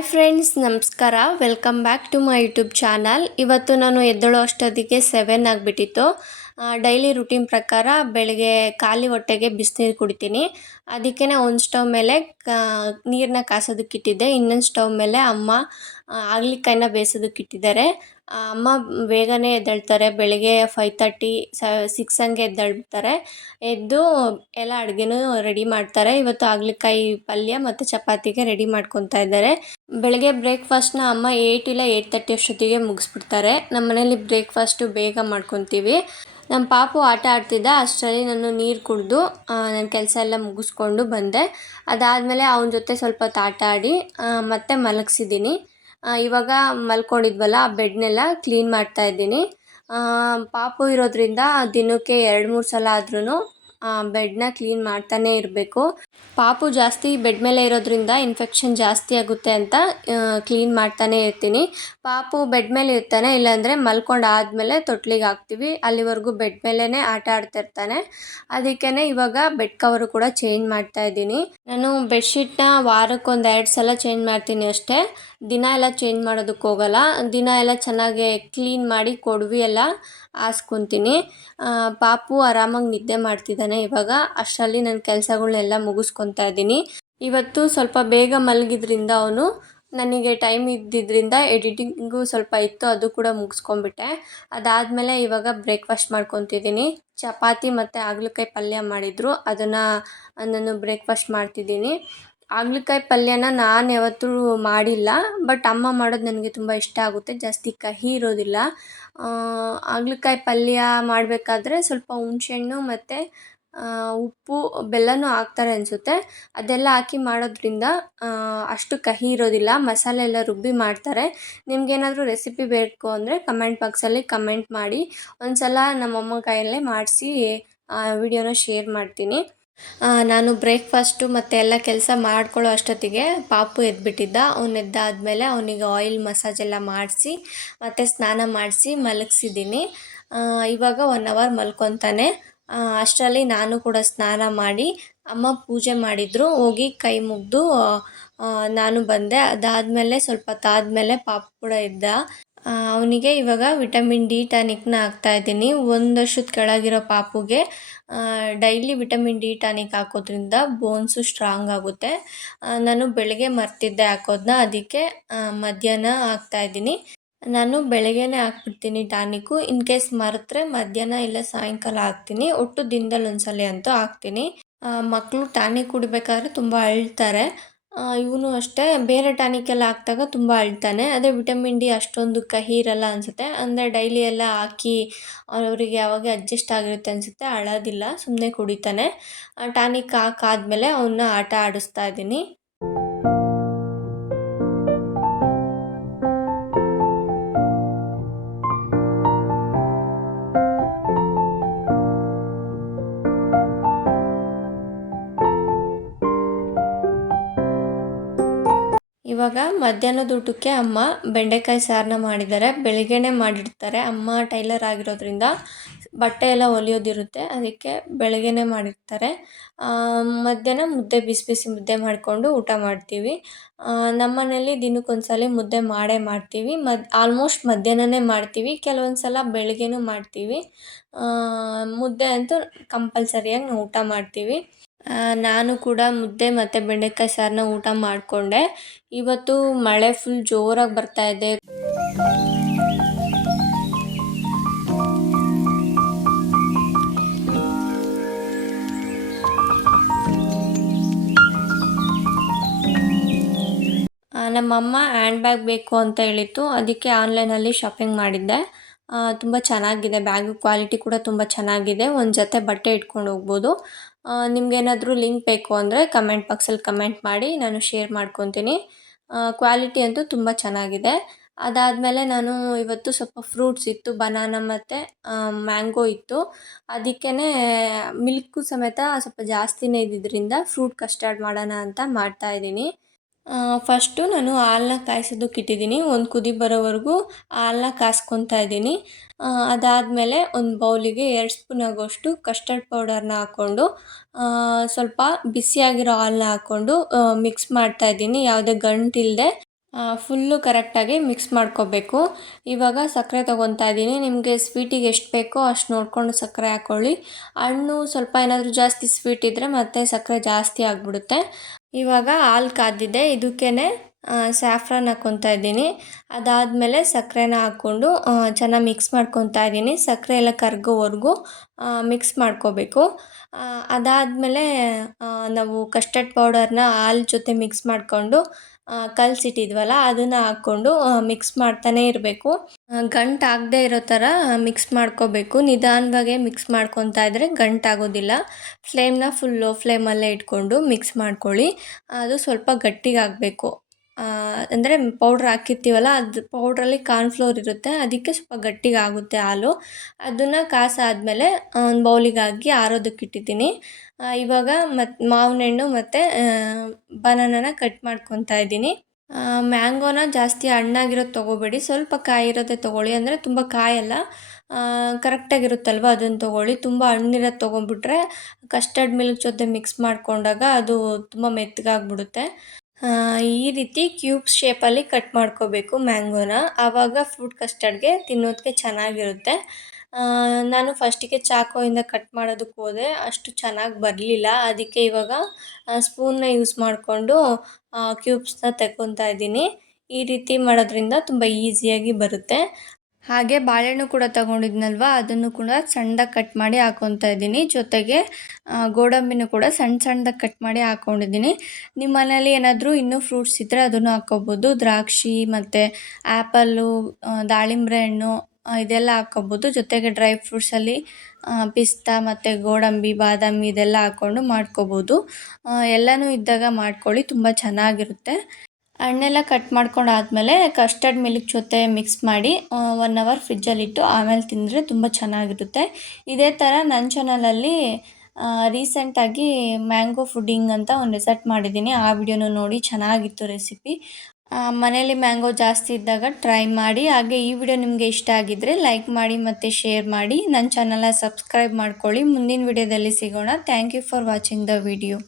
Hi friends, ನಮಸ್ಕಾರ. Welcome back to my YouTube channel. ಇವತ್ತು ನಾನು ಎದ್ದೇಳೋ ಅಷ್ಟೊತ್ತಿಗೆ 7 ಆಗಿಬಿಟ್ಟಿತ್ತು. ಡೈಲಿ ರೂಟೀನ್ ಪ್ರಕಾರ ಬೆಳಗ್ಗೆ ಖಾಲಿ ಹೊಟ್ಟೆಗೆ ಬಿಸಿನೀರು ಕುಡಿತೀನಿ. ಅದಕ್ಕೇ ಒಂದು ಸ್ಟವ್ ಮೇಲೆ ನೀರನ್ನ ಕಾಸೋದಕ್ಕಿಟ್ಟಿದ್ದೆ. ಇನ್ನೊಂದು ಸ್ಟವ್ ಮೇಲೆ ಅಮ್ಮ ಹಾಗಲಕಾಯಿನ ಬೇಯಿಸೋದಕ್ಕಿಟ್ಟಿದ್ದಾರೆ. ಅಮ್ಮ ಬೇಗನೆ ಎದ್ದೇಳ್ತಾರೆ. ಬೆಳಗ್ಗೆ 5:30 6 ಹಂಗೆ ಎದ್ದೇಳ್ತಾರೆ. ಎದ್ದು ಎಲ್ಲ ಅಡುಗೆನೂ ರೆಡಿ ಮಾಡ್ತಾರೆ. ಇವತ್ತು ಹಾಗಲಕಾಯಿ ಪಲ್ಯ ಮತ್ತು ಚಪಾತಿಗೆ ರೆಡಿ ಮಾಡ್ಕೊತಾ ಇದ್ದಾರೆ. ಬೆಳಗ್ಗೆ ಬ್ರೇಕ್ಫಾಸ್ಟ್ನ ಅಮ್ಮ 8 ಇಲ್ಲ 8:30 ಅಷ್ಟೊತ್ತಿಗೆ ಮುಗಿಸ್ಬಿಡ್ತಾರೆ. ನಮ್ಮ ಮನೇಲಿ ಬ್ರೇಕ್ಫಾಸ್ಟು ಬೇಗ ಮಾಡ್ಕೊತೀವಿ. ನಮ್ಮ ಪಾಪು ಆಟ ಆಡ್ತಿದ್ದ ಅಷ್ಟರಲ್ಲಿ ನಾನು ನೀರು ಕುಡಿದು ನನ್ನ ಕೆಲಸ ಎಲ್ಲ ಮುಗಿಸ್ಕೊಂಡು ಬಂದೆ. ಅದಾದಮೇಲೆ ಅವನ ಜೊತೆ ಸ್ವಲ್ಪ ಹೊತ್ತು ಆಟ ಆಡಿ ಮತ್ತೆ ಮಲಗಿಸಿದ್ದೀನಿ. ಇವಾಗ ಮಲ್ಕೊಂಡಿದ್ವಲ್ಲ, ಆ ಬೆಡ್ನೆಲ್ಲ ಕ್ಲೀನ್ ಮಾಡ್ತಾಯಿದ್ದೀನಿ. ಪಾಪು ಇರೋದ್ರಿಂದ ದಿನಕ್ಕೆ 2-3 ಸಲ ಆದ್ರೂ ಬೆಡ್ನ ಕ್ಲೀನ್ ಮಾಡ್ತಾನೇ ಇರಬೇಕು. ಪಾಪು ಜಾಸ್ತಿ ಬೆಡ್ ಮೇಲೆ ಇರೋದ್ರಿಂದ ಇನ್ಫೆಕ್ಷನ್ ಜಾಸ್ತಿ ಆಗುತ್ತೆ ಅಂತ ಕ್ಲೀನ್ ಮಾಡ್ತಾನೇ ಇರ್ತೀನಿ. ಪಾಪು ಬೆಡ್ ಮೇಲೆ ಇರ್ತಾನೆ, ಇಲ್ಲಾಂದರೆ ಮಲ್ಕೊಂಡು ಆದಮೇಲೆ ತೊಟ್ಲಿಗೆ ಹಾಕ್ತೀವಿ. ಅಲ್ಲಿವರೆಗೂ ಬೆಡ್ ಮೇಲೇ ಆಟ ಆಡ್ತಿರ್ತಾನೆ. ಅದಕ್ಕೇ ಇವಾಗ ಬೆಡ್ ಕವರು ಕೂಡ ಚೇಂಜ್ ಮಾಡ್ತಾ ಇದ್ದೀನಿ. ನಾನು ಬೆಡ್ಶೀಟ್ನ ವಾರಕ್ಕೆ 1-2 ಸಲ ಚೇಂಜ್ ಮಾಡ್ತೀನಿ ಅಷ್ಟೇ. ದಿನ ಎಲ್ಲ ಚೇಂಜ್ ಮಾಡೋದಕ್ಕೆ ಹೋಗಲ್ಲ. ದಿನ ಎಲ್ಲ ಚೆನ್ನಾಗಿ ಕ್ಲೀನ್ ಮಾಡಿ ಕೊಡವಿ ಎಲ್ಲ ಹಾಸ್ಕೊತೀನಿ. ಪಾಪು ಆರಾಮಾಗಿ ನಿದ್ದೆ ಮಾಡ್ತಿದ್ದಾನೆ. ಇವಾಗ ಅಷ್ಟರಲ್ಲಿ ನನ್ನ ಕೆಲಸಗಳನ್ನೆಲ್ಲ ಮುಗಿಸ್ಕೊತಾ ಇದ್ದೀನಿ. ಇವತ್ತು ಸ್ವಲ್ಪ ಬೇಗ ಮಲಗಿದ್ರಿಂದ ಅವನು ನನಗೆ ಟೈಮ್ ಇದ್ದಿದ್ದರಿಂದ ಎಡಿಟಿಂಗು ಸ್ವಲ್ಪ ಇತ್ತು, ಅದು ಕೂಡ ಮುಗಿಸ್ಕೊಂಡ್ಬಿಟ್ಟೆ. ಅದಾದಮೇಲೆ ಇವಾಗ ಬ್ರೇಕ್ಫಾಸ್ಟ್ ಮಾಡ್ಕೊತಿದ್ದೀನಿ. ಚಪಾತಿ ಮತ್ತು ಹಾಗಲಕಾಯಿ ಪಲ್ಯ ಮಾಡಿದರು, ಅದನ್ನು ನಾನು ಬ್ರೇಕ್ಫಾಸ್ಟ್ ಮಾಡ್ತಿದ್ದೀನಿ. ಹಾಗಲಕಾಯಿ ಪಲ್ಯನ ನಾನು ಯಾವತ್ತೂ ಮಾಡಿಲ್ಲ, ಬಟ್ ಅಮ್ಮ ಮಾಡೋದು ನನಗೆ ತುಂಬ ಇಷ್ಟ ಆಗುತ್ತೆ. ಜಾಸ್ತಿ ಕಹಿ ಇರೋದಿಲ್ಲ. ಹಾಗಲಕಾಯಿ ಪಲ್ಯ ಮಾಡಬೇಕಾದ್ರೆ ಸ್ವಲ್ಪ ಹುಣಸೆಹಣ್ಣು ಮತ್ತು ಉಪ್ಪು ಬೆಲ್ಲನೂ ಹಾಕ್ತಾರೆ ಅನಿಸುತ್ತೆ. ಅದೆಲ್ಲ ಹಾಕಿ ಮಾಡೋದ್ರಿಂದ ಅಷ್ಟು ಕಹಿ ಇರೋದಿಲ್ಲ. ಮಸಾಲೆ ಎಲ್ಲ ರುಬ್ಬಿ ಮಾಡ್ತಾರೆ. ನಿಮಗೇನಾದರೂ ರೆಸಿಪಿ ಬೇಕು ಅಂದರೆ ಕಮೆಂಟ್ ಬಾಕ್ಸಲ್ಲಿ ಕಮೆಂಟ್ ಮಾಡಿ. ಒಂದು ಸಲ ನಮ್ಮಮ್ಮ ಕೈಯಲ್ಲೇ ಮಾಡಿಸಿ ವಿಡಿಯೋನ ಶೇರ್ ಮಾಡ್ತೀನಿ. ನಾನು ಬ್ರೇಕ್ಫಾಸ್ಟು ಮತ್ತು ಎಲ್ಲ ಕೆಲಸ ಮಾಡ್ಕೊಳ್ಳೋ ಅಷ್ಟೊತ್ತಿಗೆ ಪಾಪು ಎದ್ಬಿಟ್ಟಿದ್ದ. ಅವ್ನು ಎದ್ದಾದಮೇಲೆ ಅವನಿಗೆ ಆಯಿಲ್ ಮಸಾಜ್ ಎಲ್ಲ ಮಾಡಿಸಿ ಮತ್ತು ಸ್ನಾನ ಮಾಡಿಸಿ ಮಲಗಿಸಿದ್ದೀನಿ. ಇವಾಗ 1 ಅವರ್ ಮಲ್ಕೊತಾನೆ. ಅಷ್ಟರಲ್ಲಿ ನಾನು ಕೂಡ ಸ್ನಾನ ಮಾಡಿ ಅಮ್ಮ ಪೂಜೆ ಮಾಡಿದರು. ಹೋಗಿ ಕೈ ಮುಗಿದು ನಾನು ಬಂದೆ. ಅದಾದಮೇಲೆ ಸ್ವಲ್ಪ ಹೊತ್ತಾದಮೇಲೆ ಪಾಪು ಕೂಡ ಇದ್ದ. ಅವನಿಗೆ ಇವಾಗ ವಿಟಮಿನ್ ಡಿ ಟಾನಿಕ್ನ ಹಾಕ್ತಾಯಿದ್ದೀನಿ. 1 ವರ್ಷದ ಕೆಳಗಿರೋ ಪಾಪುಗೆ ಡೈಲಿ ವಿಟಮಿನ್ ಡಿ ಟಾನಿಕ್ ಹಾಕೋದ್ರಿಂದ ಬೋನ್ಸು ಸ್ಟ್ರಾಂಗ್ ಆಗುತ್ತೆ. ನಾನು ಬೆಳಗ್ಗೆ ಮರ್ತಿದ್ದೆ ಹಾಕೋದನ್ನ, ಅದಕ್ಕೆ ಮಧ್ಯಾಹ್ನ ಹಾಕ್ತಾಯಿದ್ದೀನಿ. ನಾನು ಬೆಳಗ್ಗೆನೇ ಹಾಕ್ಬಿಡ್ತೀನಿ ಟಾನಿಕ್ಕು. ಇನ್ ಕೇಸ್ ಮರೆತರೆ ಮಧ್ಯಾಹ್ನ ಇಲ್ಲ ಸಾಯಂಕಾಲ ಹಾಕ್ತೀನಿ. ಒಟ್ಟು ದಿನದಲ್ಲಿ ಒಂದ್ಸಲ ಅಂತೂ ಹಾಕ್ತೀನಿ. ಮಕ್ಕಳು ಟಾನಿಕ್ ಕುಡಿಬೇಕಾದ್ರೆ ತುಂಬ ಅಳ್ತಾರೆ. ಇವನು ಅಷ್ಟೇ, ಬೇರೆ ಟಾನಿಕ್ ಎಲ್ಲ ಹಾಕಿದಾಗ ತುಂಬ ಅಳ್ತಾನೆ. ಅದೇ ವಿಟಮಿನ್ ಡಿ ಅಷ್ಟೊಂದು ಕಹಿ ಇರಲ್ಲ ಅನಿಸುತ್ತೆ. ಅಂದರೆ ಡೈಲಿ ಎಲ್ಲ ಹಾಕಿ ಅವರಿಗೆ ಯಾವಾಗ ಅಡ್ಜಸ್ಟ್ ಆಗಿರುತ್ತೆ ಅನಿಸುತ್ತೆ, ಅಳೋದಿಲ್ಲ, ಸುಮ್ಮನೆ ಕುಡಿತಾನೆ. ಟಾನಿಕ್ ಹಾಕಾದ್ಮೇಲೆ ಅವನ್ನ ಆಟ ಆಡಿಸ್ತಾ ಇದ್ದೀನಿ. ಇವಾಗ ಮಧ್ಯಾಹ್ನದ ಊಟಕ್ಕೆ ಅಮ್ಮ ಬೆಂಡೆಕಾಯಿ ಸಾರನ್ನ ಮಾಡಿದ್ದಾರೆ. ಬೆಳಿಗ್ಗೆನೇ ಮಾಡಿರ್ತಾರೆ. ಅಮ್ಮ ಟೈಲರ್ ಆಗಿರೋದ್ರಿಂದ ಬಟ್ಟೆ ಎಲ್ಲ ಹೊಲಿಯೋದಿರುತ್ತೆ, ಅದಕ್ಕೆ ಬೆಳಗ್ಗೆನೇ ಮಾಡಿರ್ತಾರೆ. ಮಧ್ಯಾಹ್ನ ಮುದ್ದೆ, ಬಿಸಿ ಬಿಸಿ ಮುದ್ದೆ ಮಾಡಿಕೊಂಡು ಊಟ ಮಾಡ್ತೀವಿ. ನಮ್ಮ ಮನೇಲಿ ದಿನಕ್ಕೊಂದ್ಸಲ ಮುದ್ದೆ ಮಾಡೇ ಮಾಡ್ತೀವಿ. ಆಲ್ಮೋಸ್ಟ್ ಮಧ್ಯಾಹ್ನನೇ ಮಾಡ್ತೀವಿ. ಕೆಲವೊಂದು ಸಲ ಬೆಳಗ್ಗೆನೂ ಮಾಡ್ತೀವಿ. ಮುದ್ದೆ ಅಂತೂ ಕಂಪಲ್ಸರಿಯಾಗಿ ನಾವು ಊಟ ಮಾಡ್ತೀವಿ. ನಾನು ಕೂಡ ಮುದ್ದೆ ಮತ್ತು ಬೆಂಡೆಕಾಯಿ ಸಾರನ್ನ ಊಟ ಮಾಡಿಕೊಂಡೆ. ಇವತ್ತು ಮಳೆ ಫುಲ್ ಜೋರಾಗಿ ಬರ್ತಾ ಇದೆ. ನಮ್ಮಮ್ಮ ಹ್ಯಾಂಡ್ ಬ್ಯಾಗ್ ಬೇಕು ಅಂತ ಹೇಳಿತ್ತು, ಅದಕ್ಕೆ ಆನ್ಲೈನಲ್ಲಿ ಶಾಪಿಂಗ್ ಮಾಡಿದ್ದೆ. ತುಂಬ ಚೆನ್ನಾಗಿದೆ ಬ್ಯಾಗು, ಕ್ವಾಲಿಟಿ ಕೂಡ ತುಂಬ ಚೆನ್ನಾಗಿದೆ. ಒಂದು ಜೊತೆ ಬಟ್ಟೆ ಇಟ್ಕೊಂಡು ಹೋಗ್ಬೋದು. ನಿಮಗೇನಾದರೂ ಲಿಂಕ್ ಬೇಕು ಅಂದರೆ ಕಮೆಂಟ್ ಬಾಕ್ಸಲ್ಲಿ ಕಮೆಂಟ್ ಮಾಡಿ, ನಾನು ಶೇರ್ ಮಾಡ್ಕೊತೀನಿ. ಕ್ವಾಲಿಟಿ ಅಂತೂ ತುಂಬ ಚೆನ್ನಾಗಿದೆ. ಅದಾದಮೇಲೆ ನಾನು ಇವತ್ತು ಸ್ವಲ್ಪ ಫ್ರೂಟ್ಸ್ ಇತ್ತು, ಬನಾನಾ ಮತ್ತು ಮ್ಯಾಂಗೋ ಇತ್ತು. ಅದಕ್ಕೇ ಮಿಲ್ಕು ಸಮೇತ ಸ್ವಲ್ಪ ಜಾಸ್ತಿನೇ ಇದ್ದಿದ್ದರಿಂದ ಫ್ರೂಟ್ ಕಸ್ಟರ್ಡ್ ಮಾಡೋಣ ಅಂತ ಮಾಡ್ತಾಯಿದ್ದೀನಿ. ಫಸ್ಟು ನಾನು ಹಾಲನ್ನ ಕಾಯಿಸೋದಕ್ಕಿಟ್ಟಿದ್ದೀನಿ. ಒಂದು ಕುದಿ ಬರೋವರೆಗೂ ಹಾಲನ್ನ ಕಾಸ್ಕೊತಾ ಇದ್ದೀನಿ. ಅದಾದಮೇಲೆ ಒಂದು ಬೌಲಿಗೆ 2 ಸ್ಪೂನ್ ಆಗೋಷ್ಟು ಕಸ್ಟರ್ಡ್ ಪೌಡರ್ನ ಹಾಕ್ಕೊಂಡು ಸ್ವಲ್ಪ ಬಿಸಿಯಾಗಿರೋ ಹಾಲನ್ನ ಹಾಕ್ಕೊಂಡು ಮಿಕ್ಸ್ ಮಾಡ್ತಾಯಿದ್ದೀನಿ, ಯಾವುದೇ ಗಂಟಿಲ್ಲದೆ. ಫುಲ್ಲು ಕರೆಕ್ಟಾಗಿ ಮಿಕ್ಸ್ ಮಾಡ್ಕೋಬೇಕು. ಇವಾಗ ಸಕ್ಕರೆ ತೊಗೊತಾ ಇದ್ದೀನಿ. ನಿಮಗೆ ಸ್ವೀಟಿಗೆ ಎಷ್ಟು ಬೇಕೋ ಅಷ್ಟು ನೋಡಿಕೊಂಡು ಸಕ್ಕರೆ ಹಾಕ್ಕೊಳ್ಳಿ. ಹಣ್ಣು ಸ್ವಲ್ಪ ಏನಾದರೂ ಜಾಸ್ತಿ ಸ್ವೀಟ್ ಇದ್ದರೆ ಮತ್ತೆ ಸಕ್ಕರೆ ಜಾಸ್ತಿ ಆಗಿಬಿಡುತ್ತೆ. ಇವಾಗ ಹಾಲು ಕಾದಿದೆ, ಇದಕ್ಕೇ ಸ್ಯಾಫ್ರನ್ ಹಾಕ್ಕೊತಾ ಇದ್ದೀನಿ. ಅದಾದಮೇಲೆ ಸಕ್ಕರೆನ ಹಾಕ್ಕೊಂಡು ಚೆನ್ನಾಗಿ ಮಿಕ್ಸ್ ಮಾಡ್ಕೊತಾ ಇದ್ದೀನಿ. ಸಕ್ಕರೆ ಎಲ್ಲ ಕರಗೋವರೆಗೂ ಮಿಕ್ಸ್ ಮಾಡ್ಕೋಬೇಕು. ಅದಾದಮೇಲೆ ನಾವು ಕಸ್ಟರ್ಡ್ ಪೌಡರ್ನ ಹಾಲು ಜೊತೆ ಮಿಕ್ಸ್ ಮಾಡಿಕೊಂಡು ಕಲಸಿಟ್ಟಿದ್ವಲ್ಲ ಅದನ್ನು ಹಾಕ್ಕೊಂಡು ಮಿಕ್ಸ್ ಮಾಡ್ತಾನೇ ಇರಬೇಕು. ಗಂಟಾಗದೇ ಇರೋ ಥರ ಮಿಕ್ಸ್ ಮಾಡ್ಕೋಬೇಕು. ನಿಧಾನವಾಗೇ ಮಿಕ್ಸ್ ಮಾಡ್ಕೊತಾ ಇದ್ದರೆ ಗಂಟಾಗೋದಿಲ್ಲ. ಫ್ಲೇಮ್ನ ಫುಲ್ ಲೋ ಫ್ಲೇಮಲ್ಲೇ ಇಟ್ಕೊಂಡು ಮಿಕ್ಸ್ ಮಾಡ್ಕೊಳ್ಳಿ. ಅದು ಸ್ವಲ್ಪ ಗಟ್ಟಿಗಾಗಬೇಕು. ಅಂದರೆ ಪೌಡ್ರ್ ಹಾಕಿರ್ತೀವಲ್ಲ, ಅದು ಪೌಡ್ರಲ್ಲಿ ಕಾರ್ನ್ಫ್ಲೋರ್ ಇರುತ್ತೆ, ಅದಕ್ಕೆ ಸ್ವಲ್ಪ ಗಟ್ಟಿಗಾಗುತ್ತೆ ಹಾಲು. ಅದನ್ನು ಕಾಸಾದಮೇಲೆ ಒಂದು ಬೌಲಿಗೆ ಹಾಕಿ ಆರೋದಕ್ಕೆ ಇಟ್ಟಿದ್ದೀನಿ. ಇವಾಗ ಮಾವಿನ ಹಣ್ಣು ಮತ್ತು ಬನಾನಾನ ಕಟ್ ಮಾಡ್ಕೊತಾ ಇದ್ದೀನಿ. ಮ್ಯಾಂಗೋನ ಜಾಸ್ತಿ ಹಣ್ಣಾಗಿರೋದು ತೊಗೋಬೇಡಿ, ಸ್ವಲ್ಪ ಕಾಯಿ ಇರೋದೇ ತೊಗೊಳ್ಳಿ. ಅಂದರೆ ತುಂಬ ಕಾಯಲ್ಲ, ಕರೆಕ್ಟಾಗಿರುತ್ತಲ್ವ ಅದನ್ನು ತೊಗೊಳ್ಳಿ. ತುಂಬ ಹಣ್ಣಿರೋದು ತೊಗೊಂಡ್ಬಿಟ್ರೆ ಕಸ್ಟರ್ಡ್ ಮಿಲ್ಕ್ ಜೊತೆ ಮಿಕ್ಸ್ ಮಾಡಿಕೊಂಡಾಗ ಅದು ತುಂಬ ಮೆತ್ತಗಾಗ್ಬಿಡುತ್ತೆ. ಈ ರೀತಿ ಕ್ಯೂಬ್ಸ್ ಶೇಪಲ್ಲಿ ಕಟ್ ಮಾಡ್ಕೋಬೇಕು ಮ್ಯಾಂಗೋನ. ಆವಾಗ ಫ್ರೂಟ್ ಕಸ್ಟರ್ಡ್ಗೆ ತಿನ್ನೋದಕ್ಕೆ ಚೆನ್ನಾಗಿರುತ್ತೆ. ನಾನು ಫಸ್ಟಿಗೆ ಚಾಕುವಿಂದ ಕಟ್ ಮಾಡೋದಕ್ಕೆ ಹೋದೆ, ಅಷ್ಟು ಚೆನ್ನಾಗಿ ಬರಲಿಲ್ಲ. ಅದಕ್ಕೆ ಇವಾಗ ಸ್ಪೂನ್ನ ಯೂಸ್ ಮಾಡಿಕೊಂಡು ಕ್ಯೂಬ್ಸ್ನ ತೆಕ್ಕೊತಾ ಇದ್ದೀನಿ. ಈ ರೀತಿ ಮಾಡೋದ್ರಿಂದ ತುಂಬ ಈಸಿಯಾಗಿ ಬರುತ್ತೆ. ಹಾಗೆ ಬಾಳೆಹಣ್ಣು ಕೂಡ ತಗೊಂಡಿದ್ನಲ್ವ, ಅದನ್ನು ಕೂಡ ಸಣ್ಣದಾಗಿ ಕಟ್ ಮಾಡಿ ಹಾಕ್ಕೊತಾ ಇದ್ದೀನಿ. ಜೊತೆಗೆ ಗೋಡಂಬಿನೂ ಕೂಡ ಸಣ್ಣದಾಗಿ ಕಟ್ ಮಾಡಿ ಹಾಕ್ಕೊಂಡಿದ್ದೀನಿ. ನಿಮ್ಮ ಮನೇಲಿ ಏನಾದರೂ ಇನ್ನೂ ಫ್ರೂಟ್ಸ್ ಇದ್ದರೆ ಅದನ್ನು ಹಾಕ್ಕೋಬೋದು. ದ್ರಾಕ್ಷಿ ಮತ್ತು ಆ್ಯಪಲ್ಲು, ದಾಳಿಂಬೆ ಹಣ್ಣು ಇದೆಲ್ಲ ಹಾಕ್ಕೋಬೋದು. ಜೊತೆಗೆ ಡ್ರೈ ಫ್ರೂಟ್ಸಲ್ಲಿ ಪಿಸ್ತಾ ಮತ್ತು ಗೋಡಂಬಿ, ಬಾದಾಮಿ ಇದೆಲ್ಲ ಹಾಕ್ಕೊಂಡು ಮಾಡ್ಕೋಬೋದು. ಎಲ್ಲನೂ ಇದ್ದಾಗ ಮಾಡ್ಕೊಳ್ಳಿ, ತುಂಬ ಚೆನ್ನಾಗಿರುತ್ತೆ. ಹಣ್ಣೆಲ್ಲ ಕಟ್ ಮಾಡ್ಕೊಂಡಾದಮೇಲೆ ಕಸ್ಟರ್ಡ್ ಮಿಲ್ಕ್ ಜೊತೆ ಮಿಕ್ಸ್ ಮಾಡಿ 1 ಅವರ್ ಫ್ರಿಜ್ಜಲ್ಲಿಟ್ಟು ಆಮೇಲೆ ತಿಂದರೆ ತುಂಬ ಚೆನ್ನಾಗಿರುತ್ತೆ. ಇದೇ ಥರ ನನ್ನ ಚಾನಲಲ್ಲಿ ರೀಸೆಂಟಾಗಿ ಮ್ಯಾಂಗೋ ಫುಡ್ಡಿಂಗ್ ಅಂತ ಒಂದು ರೆಸಿಪಿ ಮಾಡಿದ್ದೀನಿ. ಆ ವಿಡಿಯೋನ ನೋಡಿ, ಚೆನ್ನಾಗಿತ್ತು ರೆಸಿಪಿ. ಮನೇಲಿ ಮ್ಯಾಂಗೋ ಜಾಸ್ತಿ ಇದ್ದಾಗ ಟ್ರೈ ಮಾಡಿ. ಹಾಗೆ ಈ ವಿಡಿಯೋ ನಿಮಗೆ ಇಷ್ಟ ಆಗಿದ್ದರೆ ಲೈಕ್ ಮಾಡಿ ಮತ್ತು ಶೇರ್ ಮಾಡಿ. ನನ್ನ ಚಾನಲ್ನ ಸಬ್ಸ್ಕ್ರೈಬ್ ಮಾಡ್ಕೊಳ್ಳಿ. ಮುಂದಿನ ವಿಡಿಯೋದಲ್ಲಿ ಸಿಗೋಣ. Thank you for watching the video.